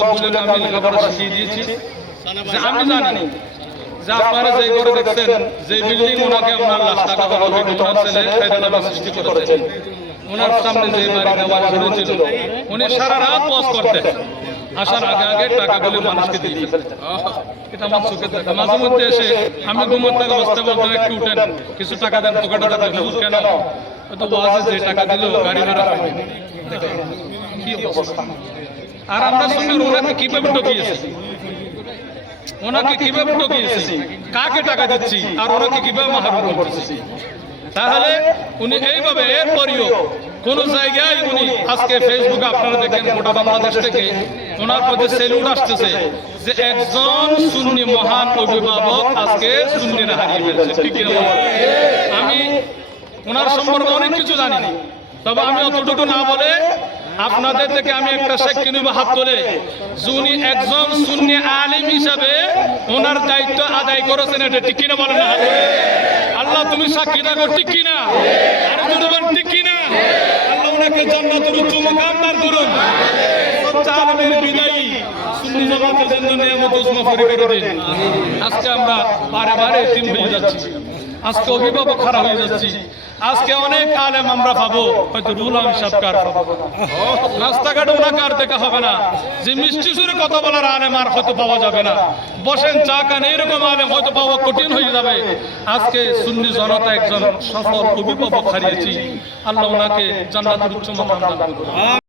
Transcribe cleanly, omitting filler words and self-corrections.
সবগুলোকে আমি লেখাপড়া শিখিয়ে দিয়েছি। যে আমি জানি যে আপনারা যে ঘরে দেখছেন, যে বিল্ডিং ওনাকে ওনার লাখ টাকা খরচ হয়েছে, ওনার ছেলে খায়রুল আলম সৃষ্টি করেছেন। ওনার সামনে যে বাড়ি দেওয়ার হয়েছিল, উনি সারা রাত ওয়াজ করতেন, আসার আগে আগে টাকাগুলো মানুষকে দিয়ে ফেলতেন। এটা আমার চোখে দেখা। মাঝে মধ্যে এসে আমি ঘুমোতে অবস্থা বলতেন, একটু উঠেন, কিছু টাকা দেন, পকেটে টাকা হুজুর কেন? তো ওয়াজে যে টাকা দিল গাড়ি ভাড়া হয়নি। দেখেন কি অবস্থা। আর আমরা শুনি ওনাকে কিভাবে ঠকিয়েছি, ওনাকে কিভাবে ঠকিয়েছি, কাকে টাকা দিচ্ছি, আর ওনাকে কিভাবে মাহরুম করতেছি। তাহলে উনি এইভাবে এরপরেও কোন জায়গায় উনি আজকে ফেসবুকে আপনারা দেখেন গোটা বাংলাদেশ থেকে ওনার প্রতি সেলুট আসতেছে যে একজন সুন্নি মহান অভিভাবক আজকে সুন্নিরা হারিয়ে ফেলছে। ঠিক কিনা? আমি ওনার সম্পর্কে অনেক কিছু জানি, তবে আমি অতটুকু না বলে আপনাদের থেকে আমি একটা সাক্ষী নিব হাত তোলে, যিনি একজন সুন্নি আলিম হিসাবে ওনার দায়িত্ব আদায় করেছেন। এটা ঠিক কিনা বলেন না? আল্লাহ তুমি সাক্ষী থাকো, ঠিক কিনা? আরে দুর্বল ঠিক কিনা? আল্লাহ ওনাকে জান্নাতের উচ্চ মাকাম দান করুন। সচ্চালের বিদায়ী সুন্নি জামাতের জন্য নিয়ামত উসমা ফরি করে দিন। আজকে আমরা বারে বারে এতিম হয়ে যাচ্ছি, আজকে অভিভাবক খারাপ হয়ে যাচ্ছি। আজকে অনেক আলেম আমরা পাবো, হয়তো রুহুল আমিন সাহেবকার রাস্তাঘাটে ওনাকে আর দেখা হবে না। যে মিষ্টি সুরে কথা বলার আলেম আর হয়তো পাওয়া যাবে না। বসেন চা খান এরকম আলেম হয়তো পাওয়া কঠিন হয়ে যাবে। আজকে সুন্নি জনতা একজন সফল অভিভাবক হারিয়েছি। আল্লাহ ওনাকে জান্নাতের উচ্চ মাকাম দান করুন।